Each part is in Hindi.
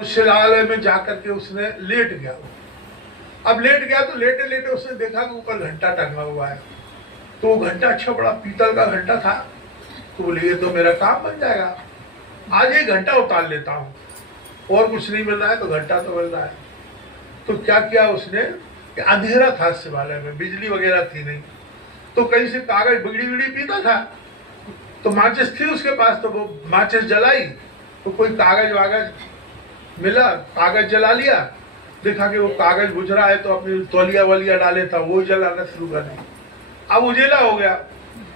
शिलालय में जाकर के उसने लेट गया। अब लेट गया तो लेटे लेटे उसने देखा कि ऊपर घंटा टंगा हुआ है। तो वो घंटा अच्छा बड़ा पीतल का घंटा था। तो बोले ये तो मेरा काम बन जाएगा, आज ये घंटा उतार लेता हूँ। और कुछ नहीं मिल रहा है तो घंटा तो मिल रहा है। तो क्या किया उसने, अंधेरा था शिवालय में, बिजली वगैरह थी नहीं, तो कहीं से कागज बिगड़ी बिगड़ी पीता था। तो माचिस थी उसके पास, तो वो माचिस जलाई तो कोई कागज वागज मिला, कागज जला लिया। देखा कि वो कागज बुझ रहा है तो अपनी तौलिया वलिया डाले था, वो जलाना शुरू कर दी। अब उजेला हो गया,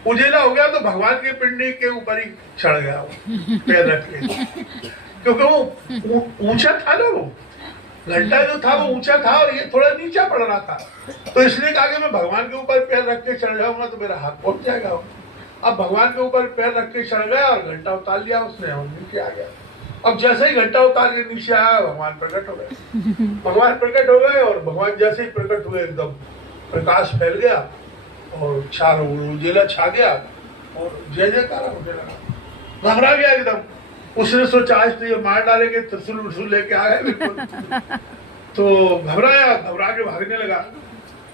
उजेला हो गया तो भगवान के पिंडी के ऊपर ही चढ़ गया वो पैर रख के, क्योंकि वो ऊंचा था ना, वो घंटा जो था वो ऊंचा था और ये थोड़ा नीचा पड़ रहा था। तो इसलिए कहा कि मैं भगवान के ऊपर पैर रख के चढ़ जाऊंगा तो मेरा हाथ पहुंच जाएगा। अब भगवान के ऊपर पैर रख के चढ़ गया और घंटा उतार लिया उसने और नीचे आ गया। अब जैसे ही घंटा उतार के नीचे आया भगवान प्रकट हो गए। भगवान प्रकट हो गए और भगवान जैसे ही प्रकट हुए एकदम प्रकाश फैल गया और चारों उजेला छा गया और जय जयकार होने लगा। घबरा गया एकदम, उसने सोचा आज तो ये मार डालेंगे, त्रिशूल विशूल लेके आ गए बिल्कुल। तो घबराया, घबरा के भागने लगा।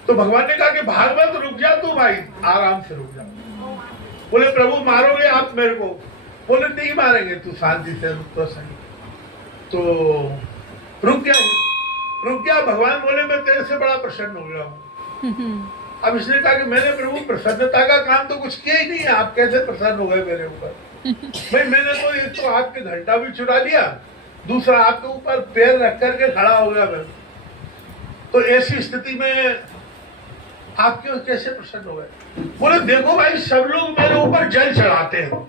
तो भगवान ने कहा कि भाग मत, रुक जा तू भाई, आराम से रुक जा। बोले प्रभु मारोगे आप मेरे को? बोले नहीं मारेंगे, तू शांति से रुक तो सही। तो रुक गया। भगवान बोले मैं तेरे से बड़ा प्रसन्न हो गया हूँ। अब इसने कहा कि मैंने प्रभु प्रसन्नता का काम तो कुछ किया ही नहीं है, आप कैसे प्रसन्न हो गए मेरे ऊपर? भाई मैंने तो एक तो आपके घंटा भी चुरा लिया, दूसरा आपके ऊपर पैर रख करके खड़ा हो गया मैं। तो ऐसी स्थिति में आप क्यों कैसे प्रसन्न हो गए? बोले देखो भाई, सब लोग मेरे ऊपर जल चढ़ाते हैं,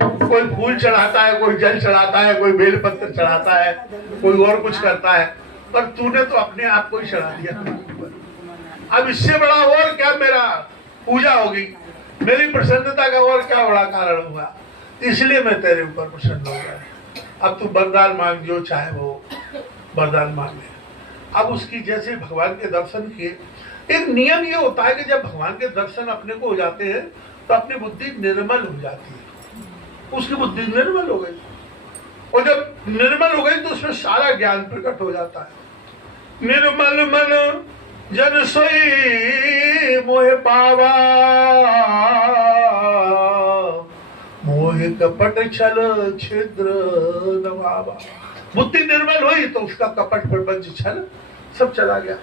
कोई फूल चढ़ाता है, कोई जल चढ़ाता है, कोई बेलपत्र चढ़ाता है, कोई और कुछ करता है, पर तूने तो अपने आप को ही चढ़ा दिया। अब इससे बड़ा और क्या मेरा पूजा होगी, मेरी प्रसन्नता का और क्या बड़ा कारण होगा? इसलिए मैं तेरे ऊपर प्रसन्न हो गया। अब तू वरदान मांग, जो चाहे वो वरदान मांग ले। अब उसकी जैसे भगवान के दर्शन किए, एक नियम ये होता है कि जब भगवान के दर्शन अपने को हो जाते हैं तो अपनी बुद्धि निर्मल हो जाती है। उसकी बुद्धि निर्मल हो गई, और जब निर्मल हो गई तो उसमें सारा ज्ञान प्रकट हो जाता है। निर्मल मन जन सोई मोह पावा, मोह कपट छल छिद्र नवावा। बुद्धि निर्मल हुई तो उसका कपट प्रपंच छल सब चला गया।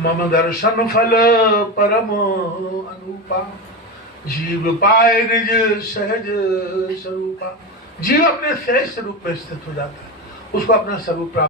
मम दर्शन फल परम अनुपा, जीव पाए निज सहज स्वरूपा। जीव अपने सहज स्वरूप में स्थित हो जाता है, उसको अपना स्वरूप प्राप्त